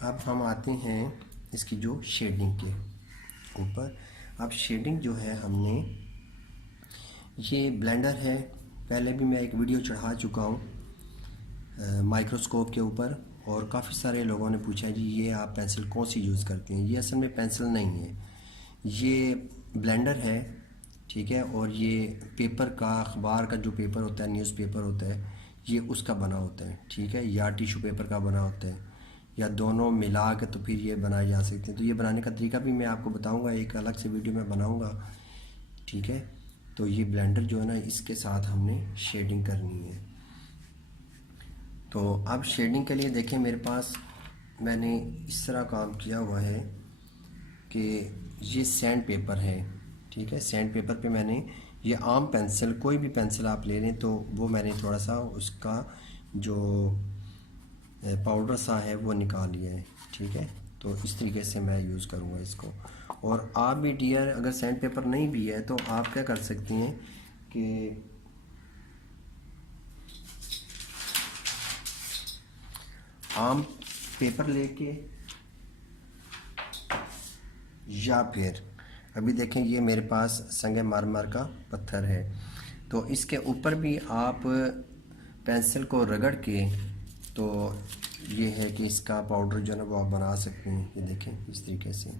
अब हम आते हैं इसकी जो शेडिंग के ऊपर। अब शेडिंग जो है हमने, ये ब्लेंडर है, पहले भी मैं एक वीडियो चढ़ा चुका हूँ माइक्रोस्कोप के ऊपर, और काफ़ी सारे लोगों ने पूछा जी ये आप पेंसिल कौन सी यूज़ करते हैं। ये असल में पेंसिल नहीं है, ये ब्लेंडर है, ठीक है। और ये पेपर का, अखबार का जो पेपर होता है, न्यूज़पेपर होता है, ये उसका बना होता है, ठीक है, या टिश्यू पेपर का बना होता है, या दोनों मिला के तो फिर ये बनाए जा सकते हैं। तो ये बनाने का तरीका भी मैं आपको बताऊंगा, एक अलग से वीडियो में बनाऊंगा, ठीक है। तो ये ब्लेंडर जो है ना, इसके साथ हमने शेडिंग करनी है। तो अब शेडिंग के लिए देखें, मेरे पास मैंने इस तरह काम किया हुआ है कि ये सैंड पेपर है, ठीक है। सैंड पेपर पे मैंने ये आम पेंसिल, कोई भी पेंसिल आप ले लें, तो वो मैंने थोड़ा सा उसका जो पाउडर सा है वो निकाल लिया है, ठीक है। तो इस तरीके से मैं यूज़ करूँगा इसको। और आप भी डियर, अगर सैंड पेपर नहीं भी है तो आप क्या कर सकती हैं कि आम पेपर लेके, या फिर अभी देखें ये मेरे पास संगे मारमार का पत्थर है, तो इसके ऊपर भी आप पेंसिल को रगड़ के, तो ये है कि इसका पाउडर जो है ना वो आप बना सकते हैं। ये देखें इस तरीके से,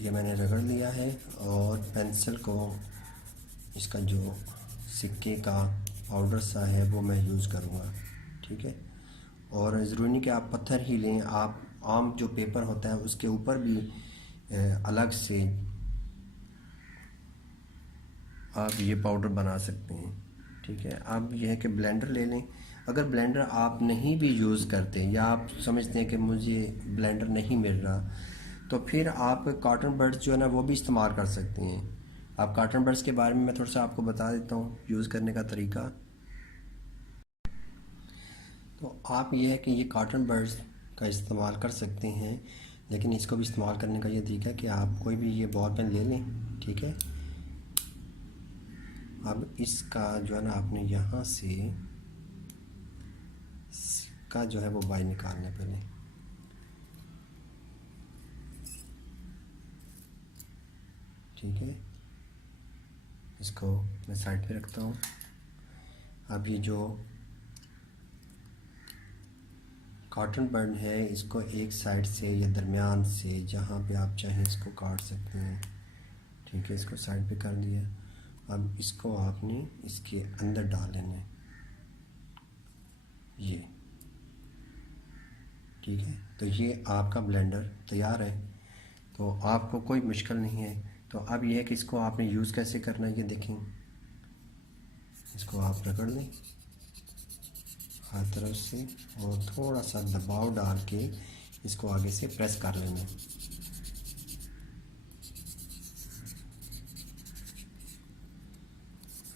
ये मैंने रगड़ लिया है, और पेंसिल को, इसका जो सिक्के का पाउडर सा है वो मैं यूज़ करूँगा, ठीक है। और ज़रूरी नहीं कि आप पत्थर ही लें, आप आम जो पेपर होता है उसके ऊपर भी अलग से आप ये पाउडर बना सकते हैं, ठीक है। अब यह है कि ब्लेंडर ले लें। अगर ब्लेंडर आप नहीं भी यूज़ करते, या आप समझते हैं कि मुझे ब्लेंडर नहीं मिल रहा, तो फिर आप कॉटन बड्स जो है ना वो भी इस्तेमाल कर सकते हैं। आप कॉटन बड्स के बारे में मैं थोड़ा सा आपको बता देता हूँ यूज़ करने का तरीका। तो आप ये है कि ये कॉटन बड्स का इस्तेमाल कर सकते हैं, लेकिन इसको भी इस्तेमाल करने का ये तरीका है कि आप कोई भी ये बॉल पेन ले लें, ठीक है। अब इसका जो है ना, आपने यहाँ से इसका जो है वो बाई निकालना है पहले, ठीक है। इसको मैं साइड पे रखता हूँ। अब ये जो कॉटन बड है, इसको एक साइड से या दरमियान से, जहाँ पे आप चाहें इसको काट सकते हैं, ठीक है। इसको साइड पे कर दिया। अब इसको आपने इसके अंदर डाल लेना है, ये, ठीक है। तो ये आपका ब्लेंडर तैयार है, तो आपको कोई मुश्किल नहीं है। तो अब ये है कि इसको आपने यूज़ कैसे करना है, ये देखें। इसको आप रगड़ लें हर तरफ से, और थोड़ा सा दबाव डाल के इसको आगे से प्रेस कर लेना,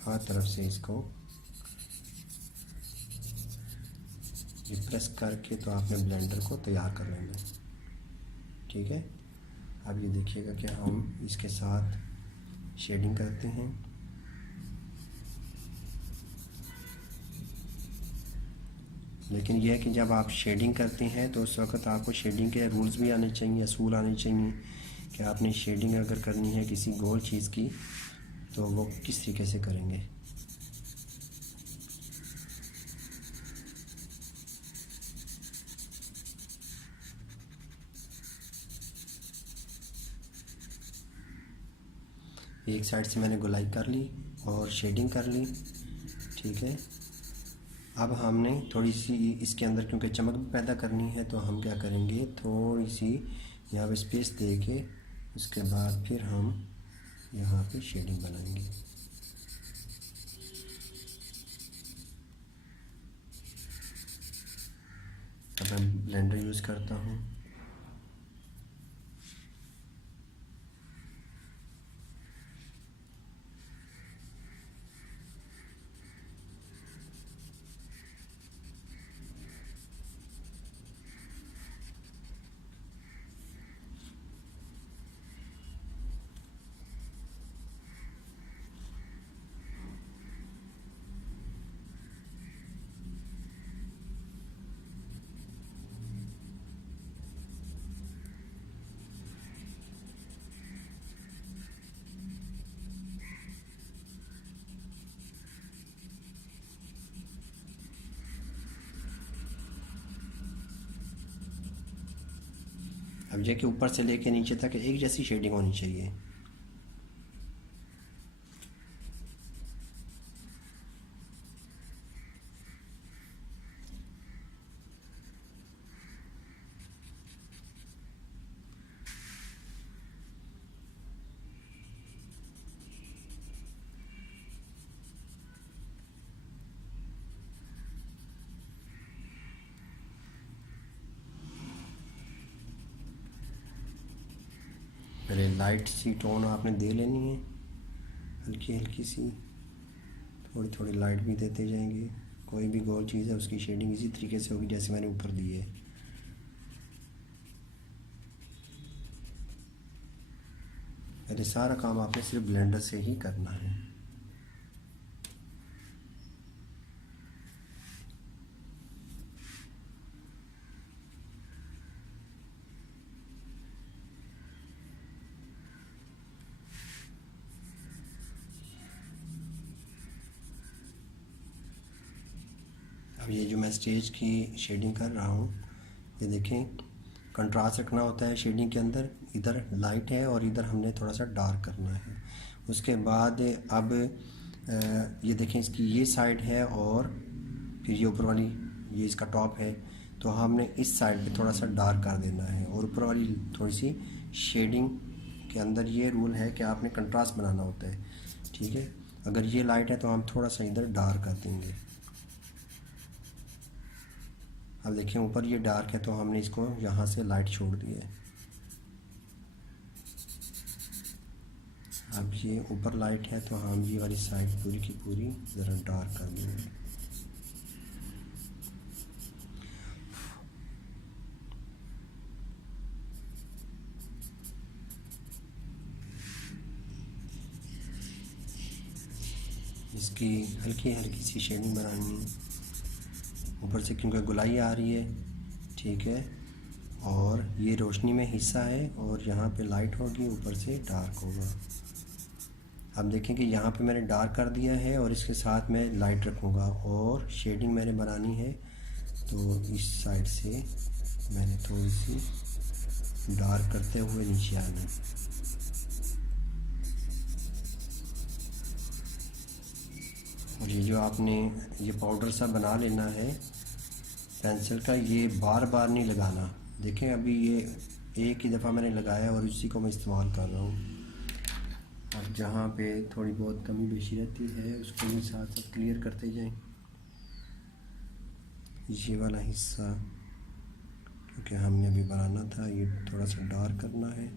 हर तरफ से इसको ये प्रेस करके, तो आपने ब्लेंडर को तैयार कर लेना, ठीक है। अब ये देखिएगा कि हम इसके साथ शेडिंग करते हैं। लेकिन यह है कि जब आप शेडिंग करते हैं तो उस वक्त आपको शेडिंग के रूल्स भी आने चाहिए, असूल आने चाहिए, कि आपने शेडिंग अगर करनी है किसी गोल चीज़ की तो वो किस तरीके से करेंगे। एक साइड से मैंने गोलाई कर ली और शेडिंग कर ली, ठीक है। अब हमने थोड़ी सी इसके अंदर क्योंकि चमक भी पैदा करनी है, तो हम क्या करेंगे, थोड़ी सी यहाँ पे स्पेस दे के उसके बाद फिर हम यहाँ पे शेडिंग बनाएंगे। अब मैं ब्लेंडर यूज़ करता हूँ। अब ये कि ऊपर से लेके नीचे तक एक जैसी शेडिंग होनी चाहिए। पहले लाइट सी टोन आपने दे लेनी है, हल्की हल्की सी, थोड़ी थोड़ी लाइट भी देते जाएंगे। कोई भी गोल चीज़ है उसकी शेडिंग इसी तरीके से होगी जैसे मैंने ऊपर दी है। पहले सारा काम आपने सिर्फ ब्लेंडर से ही करना है। अब ये जो मैं स्टेज की शेडिंग कर रहा हूँ, ये देखें, कंट्रास्ट रखना होता है शेडिंग के अंदर। इधर लाइट है और इधर हमने थोड़ा सा डार्क करना है। उसके बाद अब ये देखें, इसकी ये साइड है और फिर ये ऊपर वाली, ये इसका टॉप है, तो हमने इस साइड पे थोड़ा सा डार्क कर देना है। और ऊपर वाली थोड़ी सी शेडिंग के अंदर ये रूल है कि आपने कंट्रास्ट बनाना होता है, ठीक है। अगर ये लाइट है तो हम थोड़ा सा इधर डार्क कर देंगे। अब देखिए ऊपर ये डार्क है तो हमने इसको यहाँ से लाइट छोड़ दी है। अब ये ऊपर लाइट है तो हम ये वाली साइड पूरी की पूरी ज़रा डार्क कर देंगे। इसकी हल्की हल्की सी शेडिंग बनानी है ऊपर से, क्योंकि गुलाई आ रही है, ठीक है। और ये रोशनी में हिस्सा है और यहाँ पे लाइट होगी, ऊपर से डार्क होगा। अब देखें कि यहाँ पे मैंने डार्क कर दिया है और इसके साथ मैं लाइट रखूँगा। और शेडिंग मैंने बनानी है तो इस साइड से मैंने थोड़ी सी डार्क करते हुए नीचे आना। और ये जो आपने ये पाउडर सा बना लेना है पेंसिल का, ये बार बार नहीं लगाना। देखें अभी ये एक ही दफ़ा मैंने लगाया और इसी को मैं इस्तेमाल कर रहा हूँ। और जहाँ पे थोड़ी बहुत कमी बेशी रहती है उसको भी साथ साथ क्लियर करते जाएं। ये वाला हिस्सा क्योंकि हमने अभी बनाना था, ये थोड़ा सा डार्क करना है।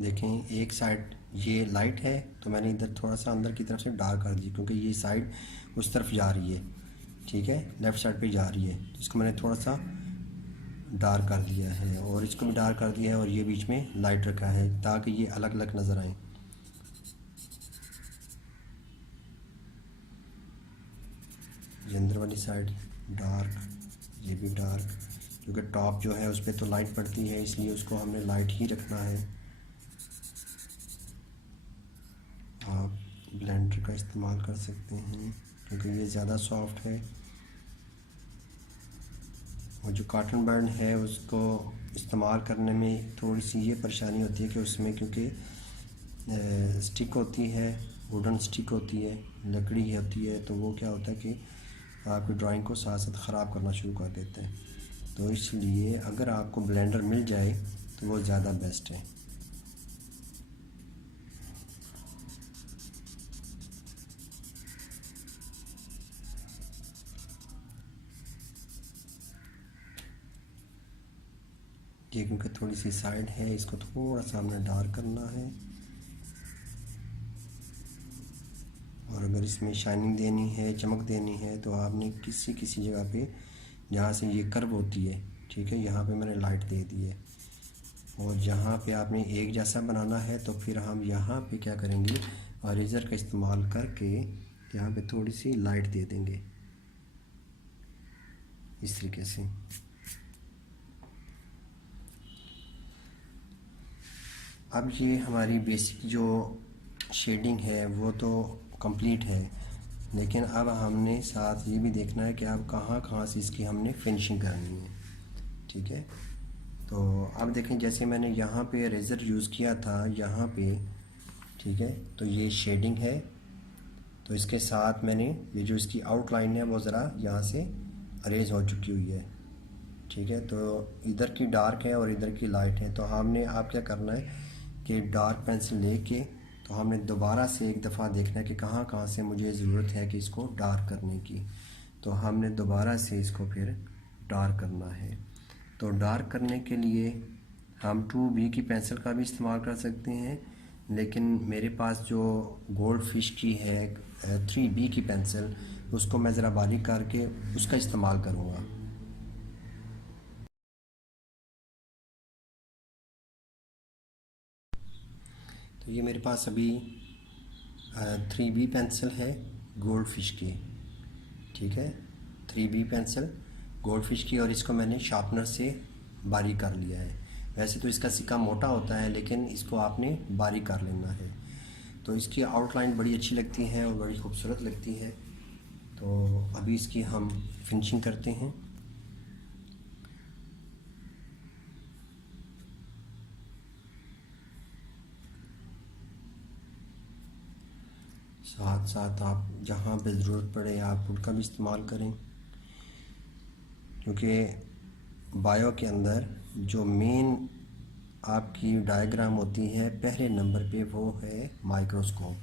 देखें एक साइड ये लाइट है तो मैंने इधर थोड़ा सा अंदर की तरफ से डार्क कर दी, क्योंकि ये साइड उस तरफ जा रही है, ठीक है, लेफ़्ट साइड पे जा रही है। तो इसको मैंने थोड़ा सा डार्क कर दिया है और इसको भी डार्क कर दिया है और ये बीच में लाइट रखा है ताकि ये अलग अलग नज़र आए। ये अंदर वाली साइड डार्क, ये भी डार्क, क्योंकि टॉप जो है उस पर तो लाइट पड़ती है इसलिए उसको हमने लाइट ही रखना है। आप ब्लेंडर का इस्तेमाल कर सकते हैं क्योंकि ये ज़्यादा सॉफ्ट है। और जो कॉटन बैंड है उसको इस्तेमाल करने में थोड़ी सी ये परेशानी होती है कि उसमें क्योंकि स्टिक होती है, वुडन स्टिक होती है, लकड़ी होती है, तो वो क्या होता है कि आपकी ड्राइंग को साथ साथ ख़राब करना शुरू कर देते हैं। तो इसलिए अगर आपको ब्लेंडर मिल जाए तो वो ज़्यादा बेस्ट है। ये क्योंकि थोड़ी सी साइड है इसको थोड़ा सा हमने डार्क करना है। और अगर इसमें शाइनिंग देनी है, चमक देनी है, तो आपने किसी किसी जगह पे जहाँ से ये कर्व होती है, ठीक है, यहाँ पे मैंने लाइट दे दी है, और जहाँ पे आपने एक जैसा बनाना है तो फिर हम यहाँ पे क्या करेंगे, इरेज़र का इस्तेमाल करके यहाँ पे थोड़ी सी लाइट दे देंगे इस तरीके से। अब ये हमारी बेसिक जो शेडिंग है वो तो कंप्लीट है, लेकिन अब हमने साथ ये भी देखना है कि अब कहाँ कहाँ से इसकी हमने फिनिशिंग करनी है। ठीक है, तो अब देखें जैसे मैंने यहाँ पे इरेज़र यूज़ किया था यहाँ पे, ठीक है, तो ये शेडिंग है, तो इसके साथ मैंने ये जो इसकी आउटलाइन है वो ज़रा यहाँ से अरेज हो चुकी हुई है। ठीक है, तो इधर की डार्क है और इधर की लाइट है, तो हमने आप क्या करना है कि डार्क पेंसिल लेके तो हमने दोबारा से एक दफ़ा देखना है कि कहाँ कहाँ से मुझे ज़रूरत है कि इसको डार्क करने की, तो हमने दोबारा से इसको फिर डार्क करना है। तो डार्क करने के लिए हम 2B की पेंसिल का भी इस्तेमाल कर सकते हैं, लेकिन मेरे पास जो गोल्ड फिश की है 3B की पेंसिल, उसको मैं ज़रा बारीक करके उसका इस्तेमाल करूँगा। तो ये मेरे पास अभी 3B पेंसिल है गोल्ड फिश की। ठीक है, 3B पेंसिल गोल्ड फिश की, और इसको मैंने शार्पनर से बारीक कर लिया है। वैसे तो इसका सिक्का मोटा होता है, लेकिन इसको आपने बारीक कर लेना है। तो इसकी आउटलाइन बड़ी अच्छी लगती है और बड़ी खूबसूरत लगती है। तो अभी इसकी हम फिनिशिंग करते हैं। साथ साथ आप जहाँ पे ज़रूरत पड़े आप वुड का भी इस्तेमाल करें, क्योंकि बायो के अंदर जो मेन आपकी डायग्राम होती है पहले नंबर पे वो है माइक्रोस्कोप।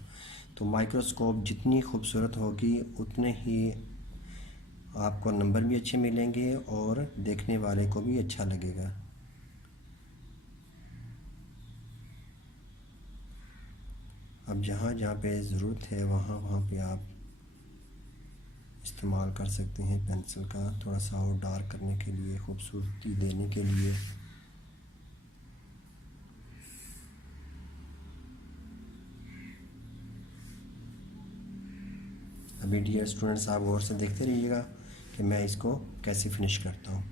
तो माइक्रोस्कोप जितनी खूबसूरत होगी उतने ही आपको नंबर भी अच्छे मिलेंगे और देखने वाले को भी अच्छा लगेगा। अब जहाँ जहाँ पे ज़रूरत है वहाँ वहाँ पे आप इस्तेमाल कर सकते हैं पेंसिल का, थोड़ा सा और डार्क करने के लिए, खूबसूरती देने के लिए। अभी डियर स्टूडेंट्स आप गौर से देखते रहिएगा कि मैं इसको कैसे फिनिश करता हूँ।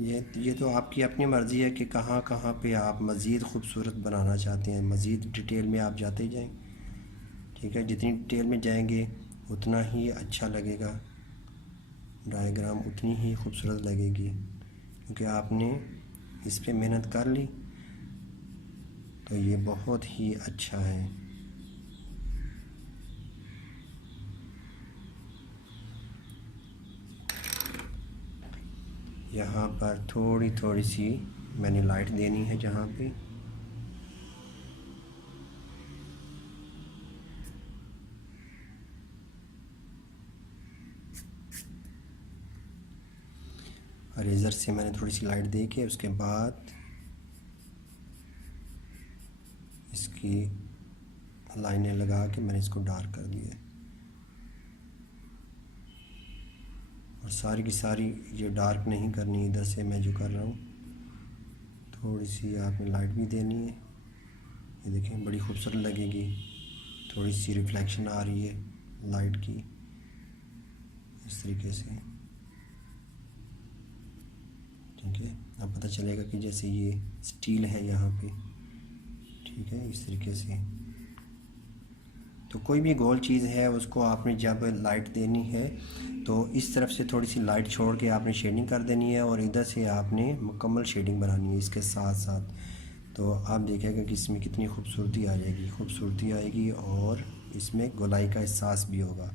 ये तो आपकी अपनी मर्ज़ी है कि कहाँ कहाँ पे आप मज़ीद खूबसूरत बनाना चाहते हैं, मज़ीद डिटेल में आप जाते जाएं। ठीक है, जितनी डिटेल में जाएंगे उतना ही अच्छा लगेगा, डायग्राम उतनी ही खूबसूरत लगेगी, क्योंकि आपने इस पे मेहनत कर ली, तो ये बहुत ही अच्छा है। यहाँ पर थोड़ी थोड़ी सी मैंने लाइट देनी है जहाँ पे, इरेज़र से मैंने थोड़ी सी लाइट दे के उसके बाद इसकी लाइनें लगा के मैंने इसको डार्क कर दिया, और सारी की सारी ये डार्क नहीं करनी, इधर से मैं जो कर रहा हूँ थोड़ी सी आपने लाइट भी देनी है। ये देखें बड़ी खूबसूरत लगेगी, थोड़ी सी रिफ्लेक्शन आ रही है लाइट की इस तरीके से। ठीक है, अब पता चलेगा कि जैसे ये स्टील है यहाँ पे। ठीक है, इस तरीके से तो कोई भी गोल चीज़ है उसको आपने जब लाइट देनी है तो इस तरफ से थोड़ी सी लाइट छोड़ के आपने शेडिंग कर देनी है और इधर से आपने मुकम्मल शेडिंग बनानी है इसके साथ साथ। तो आप देखिएगा कि इसमें कितनी खूबसूरती आ जाएगी, खूबसूरती आएगी और इसमें गोलाई का एहसास भी होगा।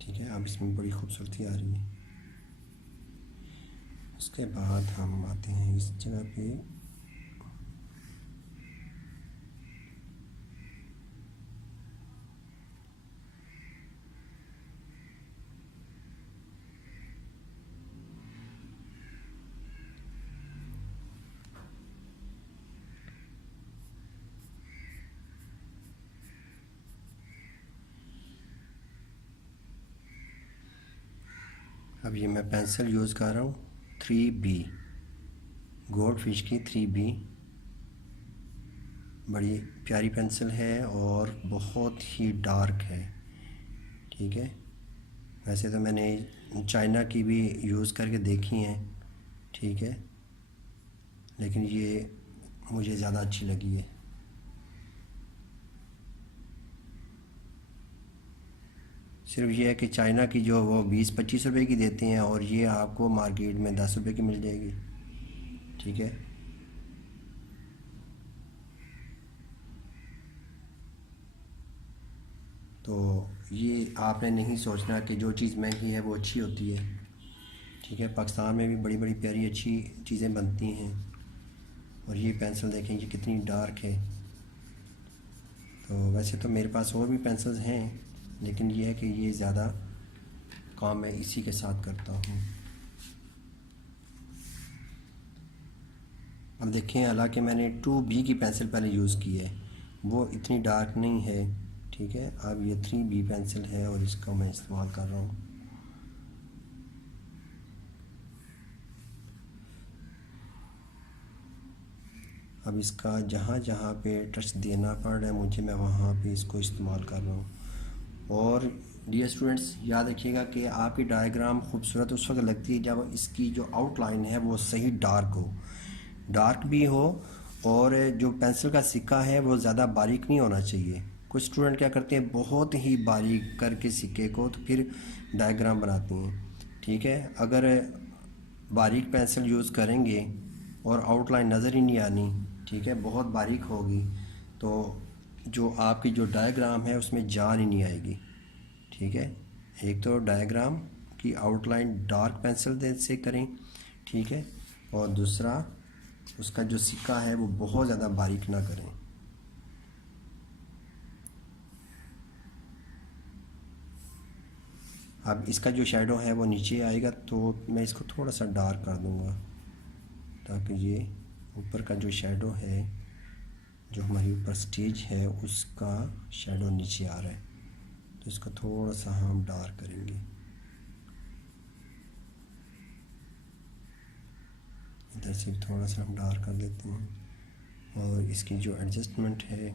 ठीक है, अब इसमें बड़ी खूबसूरती आ रही है। उसके बाद हम आते हैं इस जगह पे, अब ये मैं पेंसिल यूज़ कर रहा हूँ 3B, गोल्ड फिश की 3B। बड़ी प्यारी पेंसिल है और बहुत ही डार्क है। ठीक है, वैसे तो मैंने चाइना की भी यूज़ करके देखी हैं, ठीक है, लेकिन ये मुझे ज़्यादा अच्छी लगी है। सिर्फ ये है कि चाइना की जो वो 20-25 रुपए की देते हैं और ये आपको मार्केट में 10 रुपए की मिल जाएगी। ठीक है, तो ये आपने नहीं सोचना कि जो चीज़ महंगी है वो अच्छी होती है। ठीक है, पाकिस्तान में भी बड़ी बड़ी प्यारी अच्छी चीज़ें बनती हैं। और ये पेंसिल देखें ये कितनी डार्क है। तो वैसे तो मेरे पास और भी पेंसिल्स हैं, लेकिन ये है कि ये ज़्यादा काम मैं इसी के साथ करता हूँ। अब देखें, हालांकि मैंने 2B की पेंसिल पहले यूज़ की है, वो इतनी डार्क नहीं है। ठीक है, अब ये 3B पेंसिल है और इसका मैं इस्तेमाल कर रहा हूँ। अब इसका जहाँ जहाँ पे टच देना पड़ रहा है मुझे, मैं वहाँ पे इसको इस्तेमाल कर रहा हूँ। और डियर स्टूडेंट्स, याद रखिएगा कि आपकी डायग्राम खूबसूरत उस वक्त लगती है जब इसकी जो आउटलाइन है वो सही डार्क हो, डार्क भी हो, और जो पेंसिल का सिक्का है वो ज़्यादा बारीक नहीं होना चाहिए। कुछ स्टूडेंट क्या करते हैं, बहुत ही बारीक करके सिक्के को तो फिर डायग्राम बनाते हैं। ठीक है, अगर बारीक पेंसिल यूज़ करेंगे और आउटलाइन नज़र ही नहीं आनी, ठीक है, बहुत बारीक होगी, तो जो आपकी जो डायग्राम है उसमें जान ही नहीं आएगी। ठीक है, एक तो डायग्राम की आउटलाइन डार्क पेंसिल से करें, ठीक है, और दूसरा उसका जो सिक्का है वो बहुत ज़्यादा बारीक ना करें। अब इसका जो शेडो है वो नीचे आएगा, तो मैं इसको थोड़ा सा डार्क कर दूंगा ताकि ये ऊपर का जो शेडो है, जो हमारी ऊपर स्टेज है, उसका शेडो नीचे आ रहा है, तो इसको थोड़ा सा हम डार्क करेंगे। इधर से थोड़ा सा हम डार्क कर देते हैं। और इसकी जो एडजस्टमेंट है,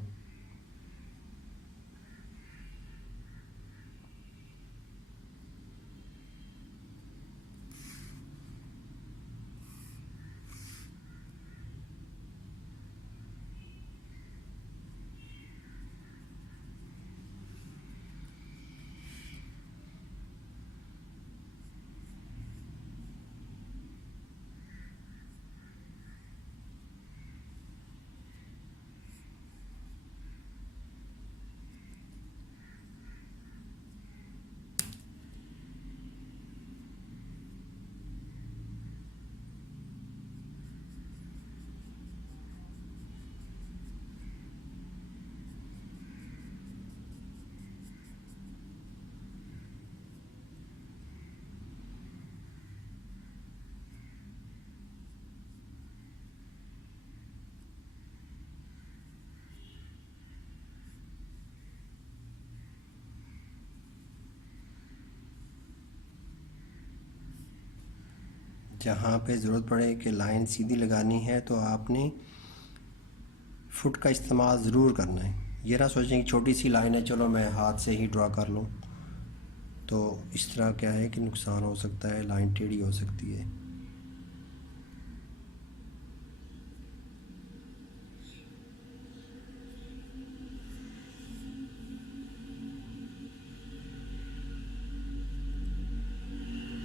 जहाँ पे ज़रूरत पड़े कि लाइन सीधी लगानी है तो आपने फुट का इस्तेमाल ज़रूर करना है। ये ना सोचें कि छोटी सी लाइन है चलो मैं हाथ से ही ड्रा कर लूँ, तो इस तरह क्या है कि नुकसान हो सकता है, लाइन टेढ़ी हो सकती है।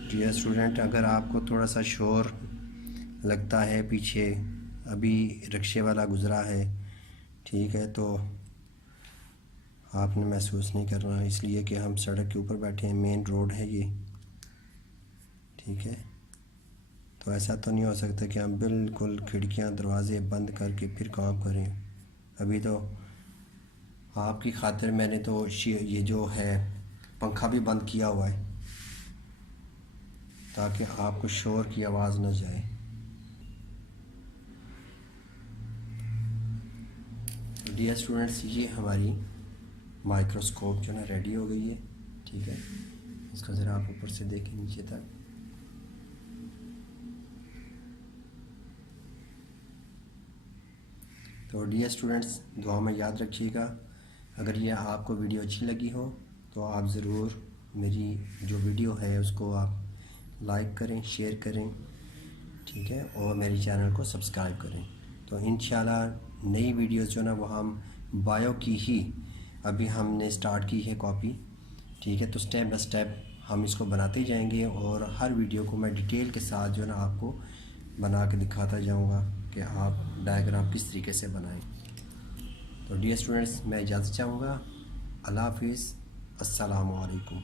डियर स्टूडेंट, अगर आपको थोड़ा सा शोर लगता है पीछे, अभी रिक्शे वाला गुज़रा है, ठीक है, तो आपने महसूस नहीं करना, इसलिए कि हम सड़क के ऊपर बैठे हैं, मेन रोड है ये, ठीक है। तो ऐसा तो नहीं हो सकता कि हम बिल्कुल खिड़कियां दरवाज़े बंद करके फिर काम करें। अभी तो आपकी खातिर मैंने तो ये जो है पंखा भी बंद किया हुआ है ताकि आपको शोर की आवाज़ न जाए। डियर स्टूडेंट्स, ये हमारी माइक्रोस्कोप जो है रेडी हो गई है, ठीक है। इसको ज़रा आप ऊपर से देखें नीचे तक। तो डियर स्टूडेंट्स, दुआ में याद रखिएगा। अगर ये आपको वीडियो अच्छी लगी हो तो आप ज़रूर मेरी जो वीडियो है उसको आप लाइक करें, शेयर करें, ठीक है, और मेरे चैनल को सब्सक्राइब करें। तो इंशाल्लाह नई वीडियोस जो ना वो हम बायो की ही अभी हमने स्टार्ट की है कॉपी, ठीक है। तो स्टेप बाय स्टेप हम इसको बनाते जाएंगे और हर वीडियो को मैं डिटेल के साथ जो है ना आपको बना के दिखाता जाऊंगा कि आप डायग्राम किस तरीके से बनाएं। तो डियर स्टूडेंट्स, मैं इजाज़त चाहूँगा। अल्लाह हाफिज़, अस्सलामु अलैकुम।